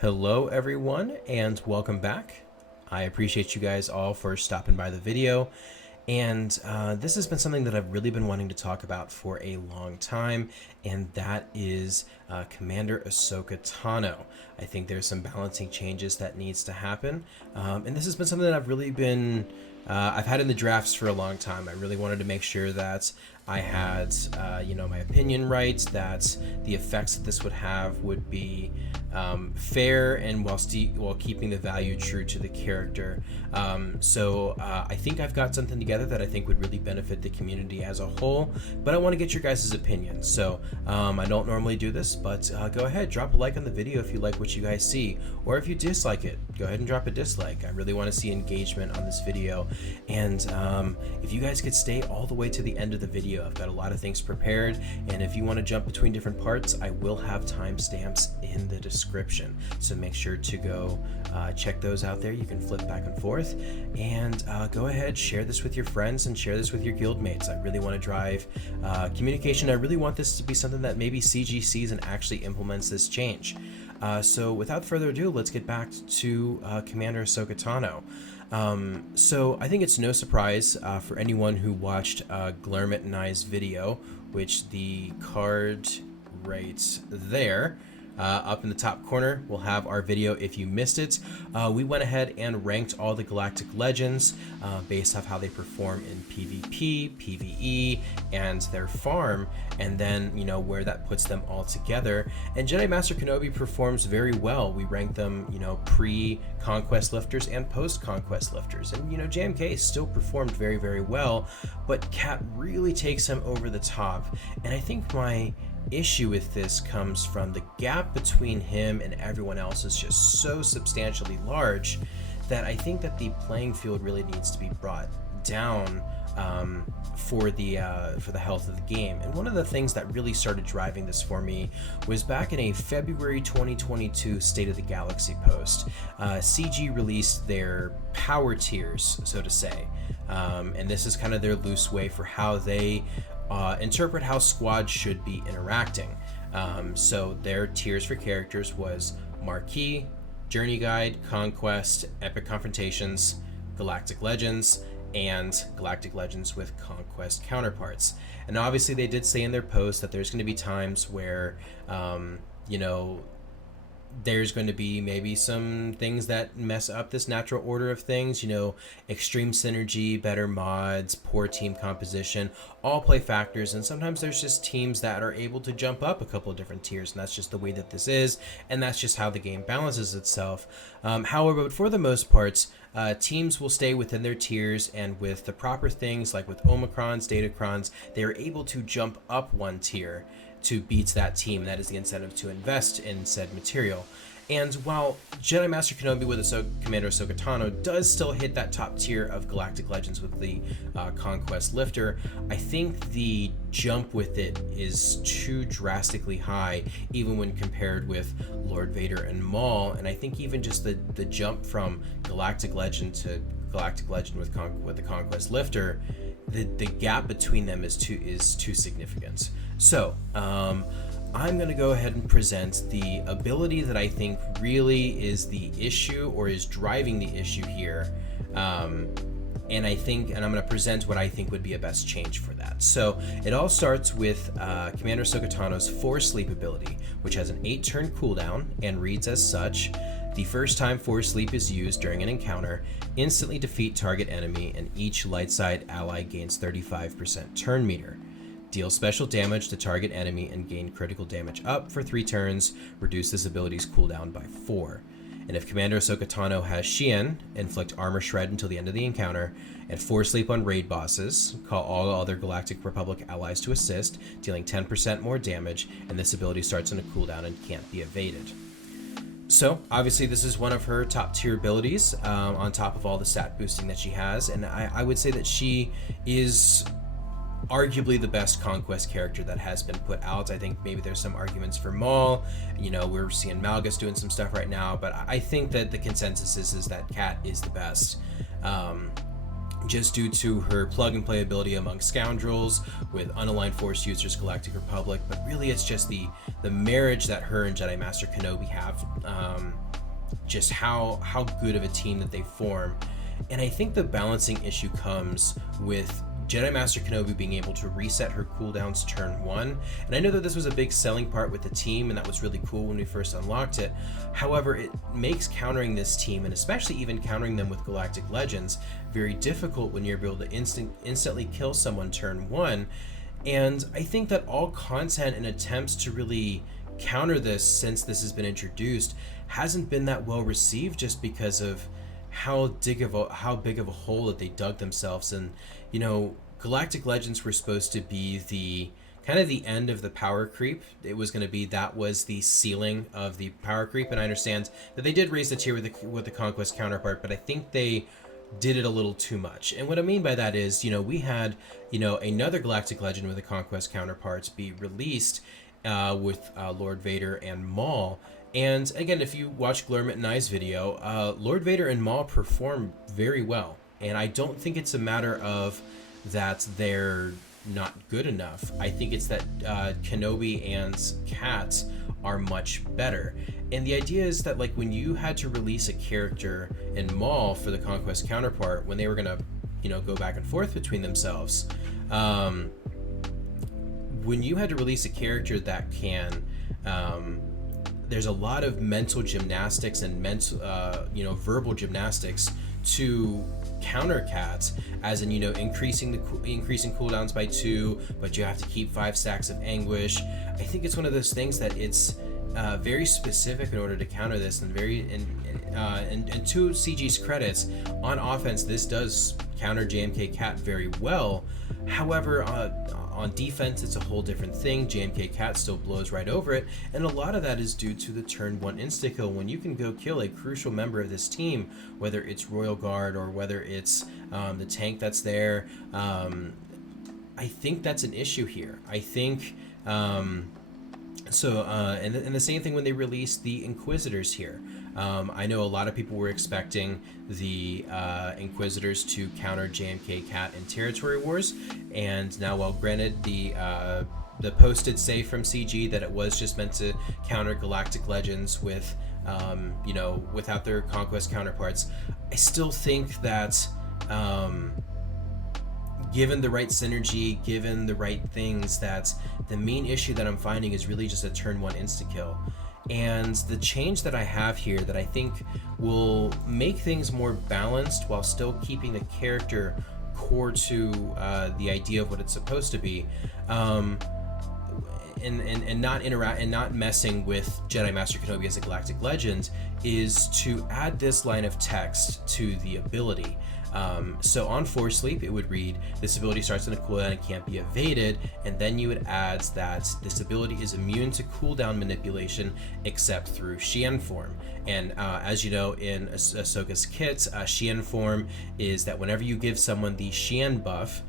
Hello everyone and welcome back. I appreciate you guys all for stopping by the video, and this has been something that I've really been wanting to talk about for a long time, and that is Commander Ahsoka Tano. I think there's some balancing changes that needs to happen, and this has been something that I've really been I've had in the drafts for a long time. I really wanted to make sure that I had, my opinion right, that the effects that this would have would be fair and while keeping the value true to the character. So I think I've got something together that I think would really benefit the community as a whole, but I want to get your guys' opinions. So I don't normally do this, but go ahead, drop a like on the video if you like what you guys see, or if you dislike it, go ahead and drop a dislike. I really want to see engagement on this video, and if you guys could stay all the way to the end of the video, I've got a lot of things prepared, and if you want to jump between different parts, I will have timestamps in the description, so make sure to go check those out there. You can flip back and forth, and go ahead, share this with your friends and share this with your guildmates. I really want to drive communication. I really want this to be something that maybe CG sees and actually implements this change. So without further ado, let's get back to Commander Ahsoka Tano. So I think it's no surprise for anyone who watched Glermit and I's video, which the card right there up in the top corner will have our video if you missed it. We went ahead and ranked all the galactic legends based off how they perform in PvP, PvE, and their farm, and then where that puts them all together. And Jedi Master Kenobi performs very well. We ranked them pre-conquest lifters and post-conquest lifters, and JMK still performed very, very well, but Cat really takes him over the top. And I think my issue with this comes from the gap between him and everyone else is just so substantially large that I think that the playing field really needs to be brought down for the health of the game. And one of the things that really started driving this for me was back in a February 2022 State of the Galaxy post. CG released their power tiers, so to say, and this is kind of their loose way for how they interpret how squads should be interacting. So their tiers for characters was Marquee, Journey Guide, Conquest, Epic Confrontations, Galactic Legends, and Galactic Legends with Conquest counterparts. And obviously they did say in their post that there's going to be times where there's going to be maybe some things that mess up this natural order of things, extreme synergy, better mods, poor team composition, all play factors. And sometimes there's just teams that are able to jump up a couple of different tiers, and that's just the way that this is, and that's just how the game balances itself. However, but for the most parts, teams will stay within their tiers, and with the proper things like with Omicrons, Datacrons, they're able to jump up one tier to beat that team. That is the incentive to invest in said material. And while Jedi Master Kenobi with Commander Ahsoka Tano does still hit that top tier of Galactic Legends with the Conquest Lifter, I think the jump with it is too drastically high, even when compared with Lord Vader and Maul. And I think even just the jump from Galactic Legend to Galactic Legend with the Conquest Lifter, the gap between them is too significant. So I'm going to go ahead and present the ability that I think really is the issue, or is driving the issue here. And I'm going to present what I think would be a best change for that. So it all starts with Commander Ahsoka Tano's Force Sleep ability, which has an 8-turn cooldown and reads as such: the first time Force Sleep is used during an encounter, instantly defeat target enemy, and each light side ally gains 35% turn meter. Deal special damage to target enemy and gain critical damage up for 3 turns. Reduce this ability's cooldown by 4. And if Commander Ahsoka Tano has Shien, inflict armor shred until the end of the encounter, and Force Sleep on raid bosses. Call all other Galactic Republic allies to assist, dealing 10% more damage, and this ability starts on a cooldown and can't be evaded. So obviously this is one of her top tier abilities, on top of all the stat boosting that she has, and I would say that she is arguably the best conquest character that has been put out. I think maybe there's some arguments for Maul. We're seeing Malgus doing some stuff right now, but I think that the consensus is that Cat is the best. Just due to her plug and play ability among scoundrels with unaligned Force users, Galactic Republic, but really it's just the marriage that her and Jedi Master Kenobi have just how good of a team that they form. And I think the balancing issue comes with Jedi Master Kenobi being able to reset her cooldowns turn 1. And I know that this was a big selling part with the team, and that was really cool when we first unlocked it. However, it makes countering this team, and especially even countering them with Galactic Legends, very difficult when you're able to instantly kill someone turn 1. And I think that all content and attempts to really counter this since this has been introduced hasn't been that well received, just because of how big of a hole that they dug themselves. And Galactic Legends were supposed to be the kind of the end of the power creep. It was going to be, that was the ceiling of the power creep. And I understand that they did raise the tier with the Conquest counterpart, but I think they did it a little too much. And what I mean by that is, we had another Galactic Legend with the Conquest counterparts be released with Lord Vader and Maul. And again, if you watch Glurmit and I's video, Lord Vader and Maul perform very well. And I don't think it's a matter of that they're not good enough. I think it's that Kenobi and Kat are much better. And the idea is that, like, when you had to release a character in Maul for the Conquest counterpart, when they were gonna, go back and forth between themselves, when you had to release a character that can, there's a lot of mental gymnastics and verbal gymnastics to counter Kat, as in increasing cooldowns by 2, but you have to keep 5 stacks of anguish. I think it's one of those things that it's very specific in order to counter this, and and to CG's credits, on offense this does counter JMK Kat very well. However, on defense, it's a whole different thing. JMK Kat still blows right over it, and a lot of that is due to the turn 1 insta-kill. When you can go kill a crucial member of this team, whether it's Royal Guard or whether it's the tank that's there, I think that's an issue here. I think and the same thing when they released the Inquisitors here. I know a lot of people were expecting the Inquisitors to counter JMK Kat in Territory Wars, and now, while granted, the posted say from CG that it was just meant to counter Galactic Legends with, without their Conquest counterparts, I still think that, given the right synergy, given the right things, that the main issue that I'm finding is really just a turn 1 insta-kill. And the change that I have here that I think will make things more balanced while still keeping the character core to the idea of what it's supposed to be, and not messing with Jedi Master Kenobi as a Galactic Legend, is to add this line of text to the ability. So on Force Sleep, it would read, this ability starts on a cooldown and can't be evaded, and then you would add that this ability is immune to cooldown manipulation except through Shien Form. And as you know, in Ahsoka's kit, Shien Form is that whenever you give someone the Shien buff,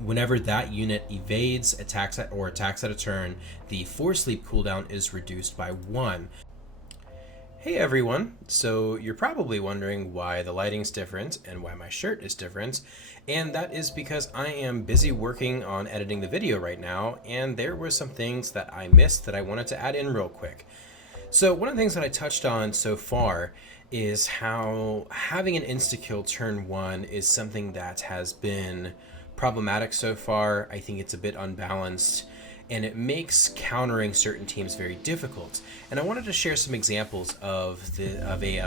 whenever that unit evades, attacks at a turn, the Force Sleep cooldown is reduced by 1. Hey everyone, so you're probably wondering why the lighting's different and why my shirt is different, and that is because I am busy working on editing the video right now, and there were some things that I missed that I wanted to add in real quick. So one of the things that I touched on so far is how having an insta-kill turn 1 is something that has been problematic so far. I think it's a bit unbalanced, and it makes countering certain teams very difficult. And I wanted to share some examples of a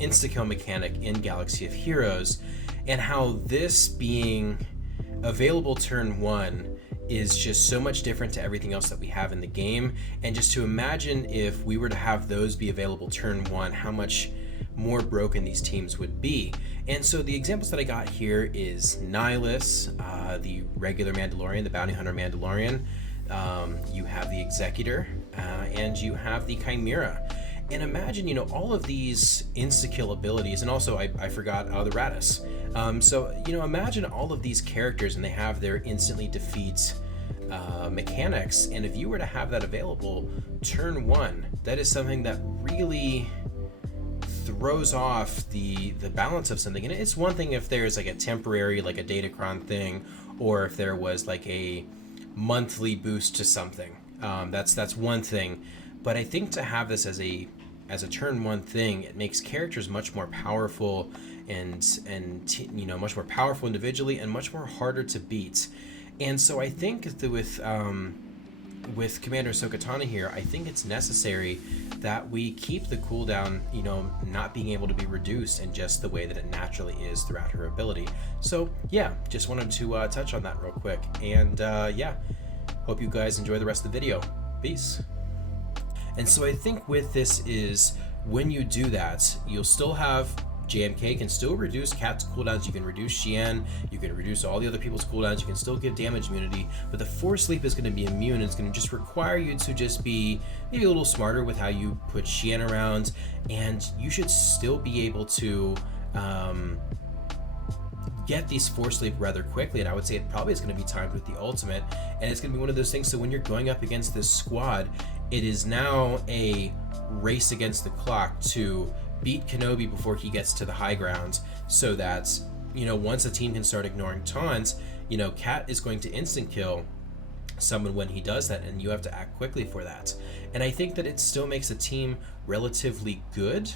insta-kill mechanic in Galaxy of Heroes, and how this being available turn 1 is just so much different to everything else that we have in the game. And just to imagine if we were to have those be available turn 1, how much more broken these teams would be. And so the examples that I got here is Nihilus, the regular Mandalorian, the Bounty Hunter Mandalorian, you have the Executor, and you have the Chimera. And imagine, all of these insta-kill abilities, and also I forgot the Raddus. So, imagine all of these characters and they have their instantly defeat mechanics, and if you were to have that available turn 1, that is something that really throws off the balance of something. And it's one thing if there's like a temporary, like a Datacron thing, or if there was like a monthly boost to something. That's one thing. But I think to have this as a as a turn one thing, it makes characters much more powerful much more powerful individually and much more harder to beat. And so I think that with Commander Ahsoka Tano here, I think it's necessary that we keep the cooldown, not being able to be reduced in just the way that it naturally is throughout her ability. So yeah, just wanted to touch on that real quick. And hope you guys enjoy the rest of the video. Peace. And so I think with this is, when you do that, you'll still have JMK can still reduce Cat's cooldowns, you can reduce Shien, you can reduce all the other people's cooldowns, you can still give damage immunity, but the Force Leap is going to be immune, and it's going to just require you to just be maybe a little smarter with how you put Shien around, and you should still be able to get these Force Leap rather quickly. And I would say it probably is going to be timed with the ultimate, and it's going to be one of those things, so when you're going up against this squad, it is now a race against the clock to beat Kenobi before he gets to the high ground, so that once a team can start ignoring taunts, Cat is going to instant kill someone when he does that, and you have to act quickly for that. And I think that it still makes a team relatively good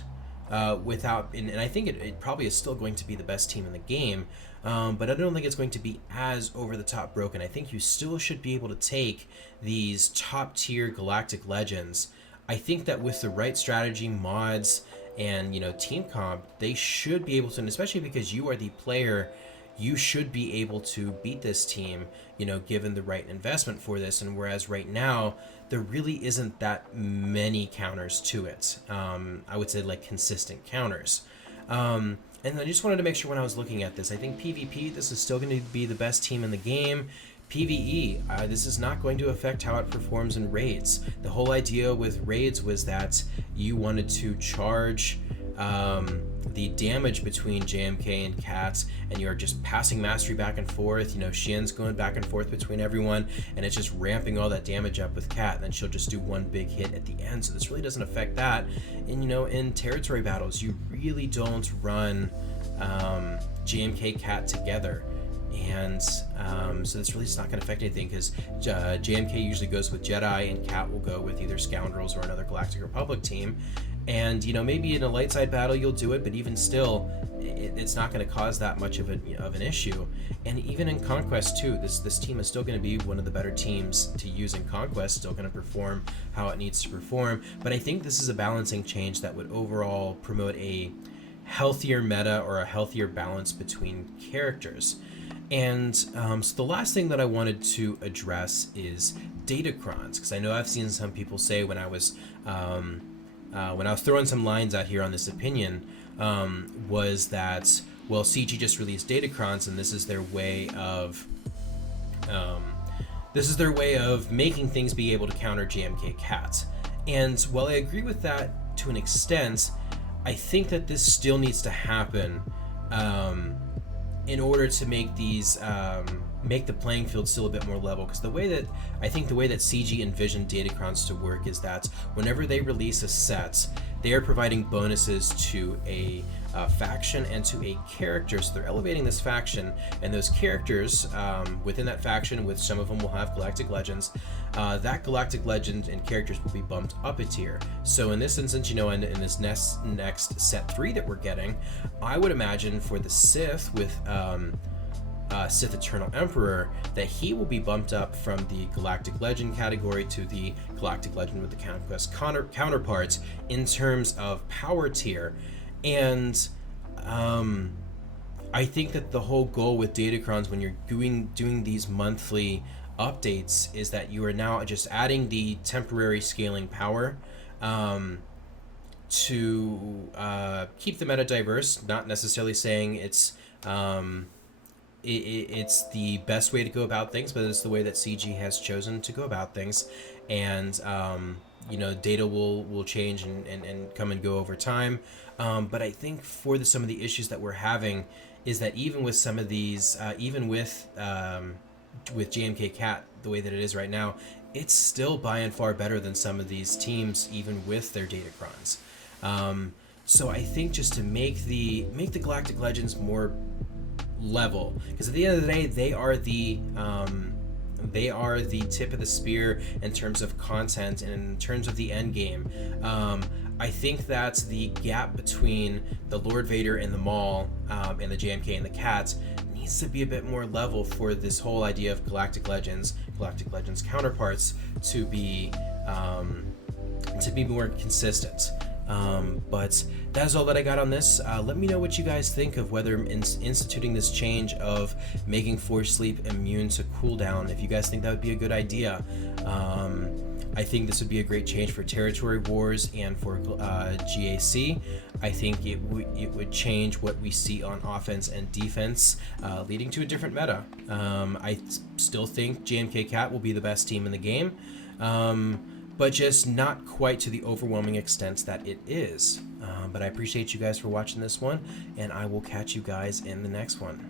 and I think it probably is still going to be the best team in the game, but I don't think it's going to be as over the top broken. I think you still should be able to take these top tier galactic legends. I think that with the right strategy, mods, and team comp, they should be able to, and especially because you are the player, you should be able to beat this team, given the right investment for this. And whereas right now there really isn't that many counters to it, I would say like consistent counters. And I just wanted to make sure when I was looking at this, I think PvP, this is still going to be the best team in the game. PvE, this is not going to affect how it performs in raids. The whole idea with raids was that you wanted to charge the damage between JMK and Cat, and you're just passing mastery back and forth. Shien's going back and forth between everyone, and it's just ramping all that damage up with Cat, and then she'll just do one big hit at the end. So this really doesn't affect that. And in territory battles, you really don't run JMK Cat together. And so this really is not going to affect anything, because JMK usually goes with Jedi, and Cat will go with either Scoundrels or another Galactic Republic team. And maybe in a light side battle you'll do it, but even still, it's not going to cause that much of an issue. And even in Conquest too, this team is still going to be one of the better teams to use in Conquest, still going to perform how it needs to perform. But I think this is a balancing change that would overall promote a healthier meta, or a healthier balance between characters. And so the last thing that I wanted to address is Datacrons, because I know I've seen some people say when I was throwing some lines out here on this opinion, was that, well, CG just released Datacrons, and this is their way of making things be able to counter JMK Cat. And while I agree with that to an extent, I think that this still needs to happen in order to make these make the playing field still a bit more level. Because the way that CG envisioned Datacrons to work is that whenever they release a set, they are providing bonuses to a faction and to a character. So they're elevating this faction, and those characters within that faction, with some of them will have galactic legends, that galactic legend and characters will be bumped up a tier. So in this instance, in this next set 3 that we're getting, I would imagine for the Sith with Sith Eternal Emperor, that he will be bumped up from the Galactic Legend category to the Galactic Legend with the Conquest counterparts in terms of power tier. And I think that the whole goal with Datacrons, when you're doing these monthly updates, is that you are now just adding the temporary scaling power to keep the meta diverse. Not necessarily saying it's the best way to go about things, but it's the way that CG has chosen to go about things. And data will change and come and go over time. But I think for some of the issues that we're having is that even with some of these, even with JMK Cat the way that it is right now, it's still by and far better than some of these teams, even with their Datacrons. So I think just to make the Galactic Legends more level, because at the end of the day, they are the tip of the spear in terms of content and in terms of the end game. I think that the gap between the Lord Vader and the Maul, and the JMK and the Cats, needs to be a bit more level for this whole idea of Galactic Legends counterparts to be more consistent. But that is all that I got on this. Let me know what you guys think of whether instituting this change of making Force Sleep immune to cooldown, if you guys think that would be a good idea. I think this would be a great change for Territory Wars and for GAC. I think it would change what we see on offense and defense, leading to a different meta. I still think JMK Cat will be the best team in the game, but just not quite to the overwhelming extent that it is. But I appreciate you guys for watching this one, and I will catch you guys in the next one.